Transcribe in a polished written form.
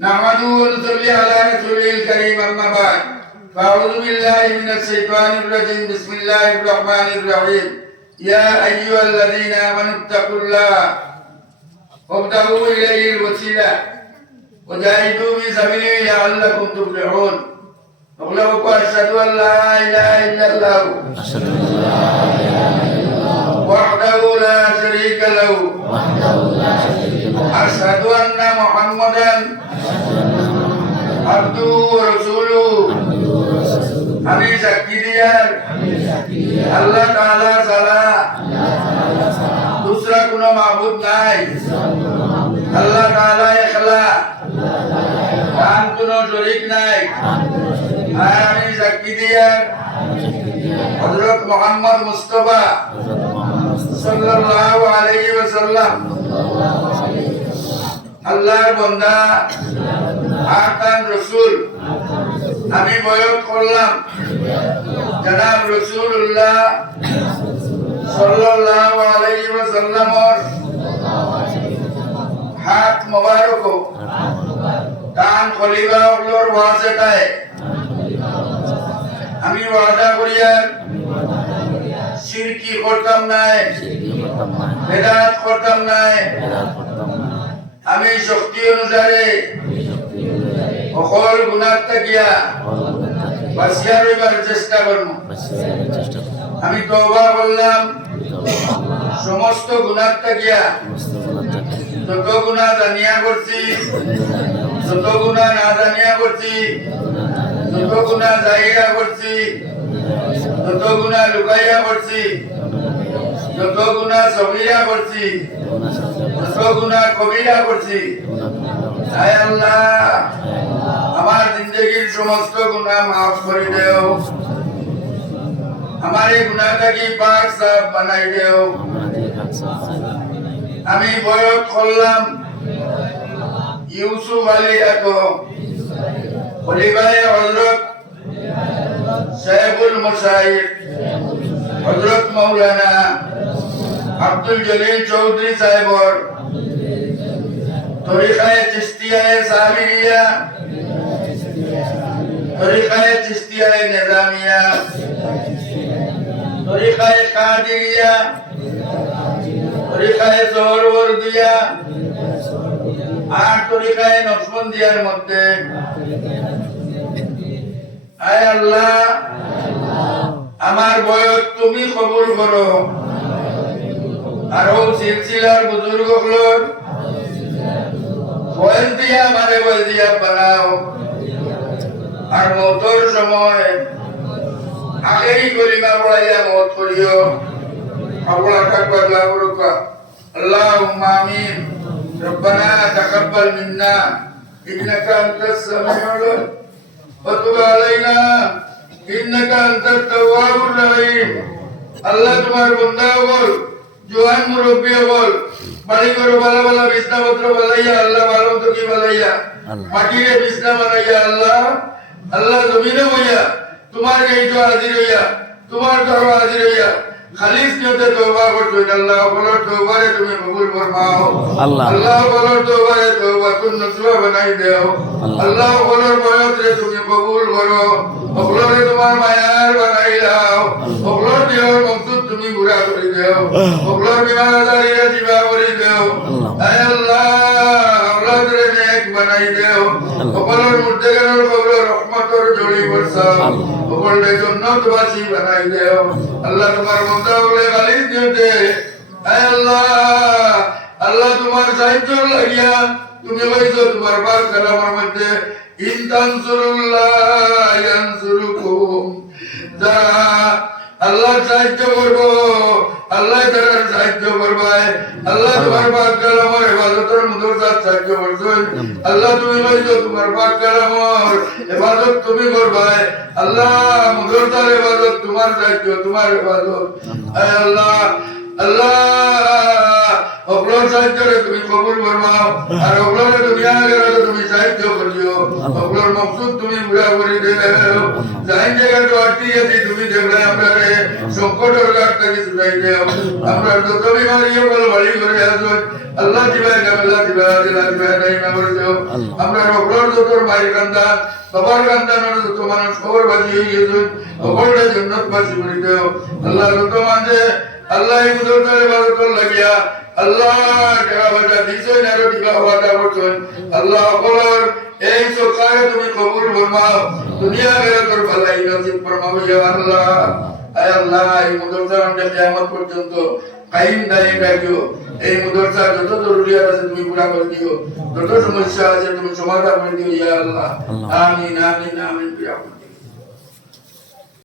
نحمده ونصلي على رسوله الكريم أما بعد فأعوذ بالله من الشيطان الرجيم بسم الله الرحمن الرحيم يا أيها الذين آمنوا اتقوا الله وابتغوا إليه الوسيلة وجاهدوا في سبيله لعلكم تفلحون أغلبك أشهد أن لا إله إلا الله وحده لا شريك له أشهد أن محمدا عبده ورسوله আমি সাক্ষী দিয়ার আল্লাহ তাআলা ছাড়া दूसरा কোনো মাবুদ নাই আল্লাহ তাআলা একলা আর কোনো শরীক নাই আর আমি সাক্ষী দিয়ার হযরত মুহাম্মদ মুস্তাফা সাল্লাল্লাহু আলাইহি ওয়াসাল্লাম আল্লাহর বান্দা আকান রাসূল আমি বয়ান করলাম জনাব রাসূলুল্লাহ সাল্লাল্লাহু আলাইহি ওয়াসাল্লামর হাত মোবারক কান খলিফা হলোর ওয়াসিতায় আমি ওয়াদা করিয়ার শিরকি করতাম নাই বেদাত করতাম নাই আমি শক্তি অনুসারে সকল গুনাহ থাকিয়া বাঁচিয়া রইবার চেষ্টা করব আমি তওবা করলাম সমস্ত গুনাহ থাকিয়া যত গুনাহ জানিয়া করছি যত গুনাহ না জানিয়া করছি যত গুনাহ জাহিরা করছি যত গুনাহ লুকাইয়া করছি যত গুনাহ সগীরা করছি যত গুনাহ কবিরা করছি আয় আল্লাহ আমার জিন্দেগীর সমস্ত গুনাহ মাফ করে দেও আমার এই গুনাহটাকে পাক সাফ বানাই দেও আমি বয়ান করলাম ইউসুফ আলী এতো খলিফায়ে হযরত শাইখুল মাশায়েখ হযরত মাওলানা আব্দুল জলিল চৌধুরী সাহেবর তরিকায়ে চিশতিয়ায়ে সাবিরিয়া তরিকায়ে চিশতিয়ায়ে নিজামিয়া তরিকায়ে কাদিরিয়া তরিকায়ে সোহরওয়ার্দিয়া আর তরিকায়ে নকশবন্দিয়ার মধ্যে আয় আল্লাহ আমার বয়স তুমি কবুল করো আর ও সিলসিলার বুজুর্গগুলোর বয়স দিয়া মানে বয়স দিয়া বানাও আর মৌতর সময় আগেই কলিমা পড়াইয়া মত করিও আল্লাহ তাকবার আল্লাহ বরকা আল্লাহুম্মা আমিন রব্বানা তাকাব্বাল মিন্না ইন্নাকা আনতাস সামিউল وتب علينا إنك أنت التواب الرحيم আল্লাহ তোমার বান্দা বল জওয়ান মুরব্বি বল বাড়ি করো ভালো ভালো বিছনাপত্র বানাইয়া আল্লাহ ভালো তো কি বানাইয়া মাটিরে বিছনা বানাইয়া আল্লাহ আল্লাহ জমিনে বইয়া তোমার এই তো হাজির হইয়া তোমার ঘর হাজির হইয়া খালিস নিয়তে তওবা করছো আল্লাহ বলো তওবারে তুমি কবুল ফরমাও আল্লাহ বলো তওবারে তওবাতুন নসুহা বানাই দাও আল্লাহ বলো বয়সরে তুমি কবুল করো ওগুলোরে তোমার মায়ার বানাই দাও ওগুলোর দেওয়ার মকসুদ তুমি পুরা করে দাও ওগুলোর বিমান আজারিরা দিবা করে দাও আয় আল্লাহ আওলাদরে নেক বানাই দাও ওগুলোর মুর্দেগানের কবর রহমতের জড়ি বর্ষাও ওগুলোর জান্নাত বাসী বানাই দাও আল্লাহ তোমার বান্দা বলে খালিস নিয়তে আয় আল্লাহ আল্লাহ তোমার সাহায্য লাগিয়া তুমি কইছো তোমার পাক কালামের মধ্যে ইন তানসুরুল্লাহ ইয়ানসুরুকুম যারা আল্লাহ সাহায্য করবো আল্লাহ তার সাহায্য করবাই আল্লাহ তোমার পাক কালামের ইবাদতের মধ্যে সাহায্য করছেন আল্লাহ তুমি কইছো তোমার পাক কালামের ইবাদত তুমি করবাই আল্লাহ মুদরতার ইবাদত তোমার সাহায্য তোমার ইবাদত আয় আল্লাহ আল্লাহ ওগুলোর সাহায্যে তুমি কবুল ফরমাও আর ওগুলোর দুনিয়া আখিরাতে তুমি সাহায্য করিও ওগুলোর মকসুদ তুমি পুরা করে দেও যাই জায়গাটা আটকে গেছি তুমি দেখলে আমরা রে সংকটের ঘাট থেকে ছুটাই দেও আমরা যত বিমারি বল বাড়ি করে আসো আল্লাহ দিবা আল্লাহ দিবা দিলা দিবা নাই না করে দেও আমরা রোগর যত মায়ের কান্দা বাবার কান্দানোর যত মানুষ খবর বাজি হয়ে গেছে সকলটা জন্নত বাসি করে দেও আল্লাহ যত মানে আল্লাহ এই মুদরতারে বারকত লাগিয়া আল্লাহ টাকা পয়সা দিছই না টিকা হওয়াটা করছেন আল্লাহ সকলের এই সরকারে তুমি কবুল ফরমাও দুনিয়া বেরোতর ভালাই নসিব ফরমাও ইয়া আল্লাহ আয় আল্লাহ এই মুদরসার আমরা কিয়ামত পর্যন্ত কায়েম দায়েম রাখিও এই মুদরসা যত জরুরিয়াত আছে তুমি পুরা করে দিও যত সমস্যা আছে তুমি সমাধান করে দিও ইয়া আল্লাহ আমিন আমিন আমিন